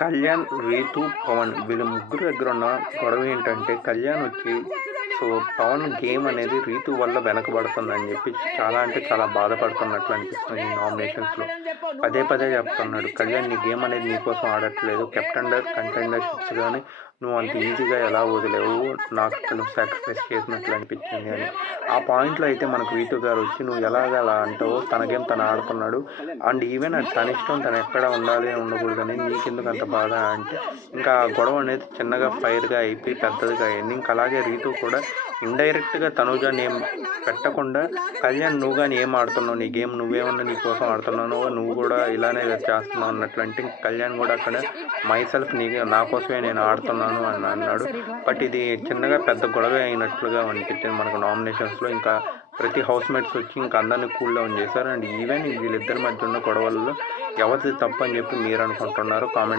కళ్యాణ్, రీతు, పవన్ వీళ్ళ ముగ్గురు దగ్గర ఉన్న గొడవ ఏంటంటే కళ్యాణ్ వచ్చి పవన్ గేమ్ అనేది రీతు వల్ల వెనకబడుతుందని చెప్పి చాలా అంటే చాలా బాధపడుతున్నట్లు అనిపిస్తుంది ఈ నామినేషన్స్లో. పదే పదే చెప్తున్నాడు కళ్యాణ్ నీ గేమ్ అనేది నీకోసం ఆడట్లేదు, కంటెండర్షిప్స్ కానీ నువ్వు అంత ఈజీగా ఎలా వదిలేవు, నాకు నువ్వు సాక్రిఫైస్ చేసినట్లు అనిపించింది అని. ఆ పాయింట్లో అయితే మనకు రీతు గారు వచ్చి నువ్వు అలా అంటావు, తన గేమ్ తను ఆడుతున్నాడు అండ్ ఈవెన్ అది తన ఇష్టం, తను ఎక్కడ ఉండాలి ఉండకూడదని నీకెందుకు అంత బాధ అంటే ఇంకా గొడవ అనేది చిన్నగా ఫైర్గా అయిపోయి పెద్దదిగా అయింది. ఇంకా అలాగే రీతు కూడా ఇండైరెక్ట్గా తనుజా నేమ్ పెట్టకుండా కళ్యాణ్ నువ్వు కానీ ఏం ఆడుతున్నావు, నీ గేమ్ నువ్వేమన్నా నీ కోసం ఆడుతున్నావు, నువ్వు కూడా ఇలానే చేస్తున్నావు అన్నట్లు అంటే కళ్యాణ్ కూడా అక్కడ మైసెల్ఫ్ నా కోసమే నేను ఆడుతున్నాను అని అన్నాడు. బట్ ఇది చిన్నగా పెద్ద గొడవ అయినట్లుగా అనిపించింది మనకు నామినేషన్స్లో. ఇంకా ప్రతి హౌస్ మేట్స్ వచ్చి ఇంకా అందరినీ కూల్ డౌన్ చేశారు. అండ్ ఈవెన్ వీళ్ళిద్దరి మధ్య ఉన్న గొడవల్లో ఎవరిది తప్పు అని చెప్పి మీరు అనుకుంటున్నారు కామెంట్